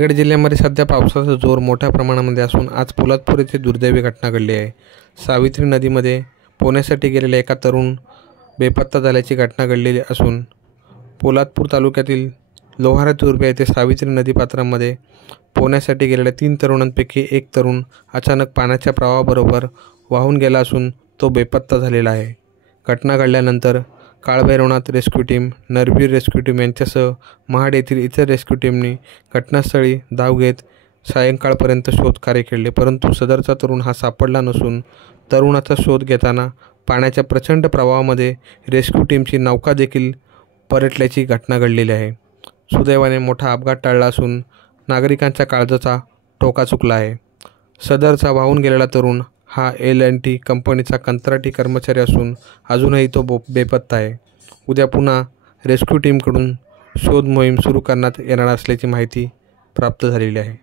रायगड जिल्ह्यामध्ये सध्या पावसाचा जोर मोठ्या प्रमाणामध्ये असून आज पोलादपूर येथे दुर्दैवी घटना घडली आहे। सावित्री नदीमध्ये पोहण्यासाठी गेलेल्या एका तरुण बेपत्ता झाल्याची घटना घडलेली असून पोलादपूर तालुक्यातील लोहारा तुर्भे येथे सावित्री नदीपात्रामध्ये पोहण्यासाठी गेलेल्या 3 तरुणांपैकी एक तरुण अचानक पाण्याच्या प्रवाहाबरोबर वाहून गेला असून तो बेपत्ता झालेला आहे। घटना घडल्यानंतर काळभैरवनाथ रेस्क्यू टीम, नरवीर रेस्क्यू टीम यांच्यासह महाड येथील इतर रेस्क्यू टीमनी घटनास्थळी धाव घेत सायंकाळपर्यंत शोध कार्य केले, परंतु सदरचा तरुण हा सापडला नसून तरुणाचा शोध घेताना पाण्याच्या प्रचंड प्रवाहामध्ये रेस्क्यू टीमची नौका देखील परतल्याची घटना घडलेली आहे। सुदैवाने मोठा अपघात टळला असून नागरिकांच्या काळजाचा ठोका चुकला आहे। सदरचा वाहून गेलेला तरुण हा L&T कंपनीचा कंत्राटी कर्मचारी असून अजूनही तो बेपत्ता आहे। उद्या पुन्हा रेस्क्यू टीमकडून शोध मोहीम सुरू करण्यात येणार असल्याची माहिती प्राप्त झालेली आहे।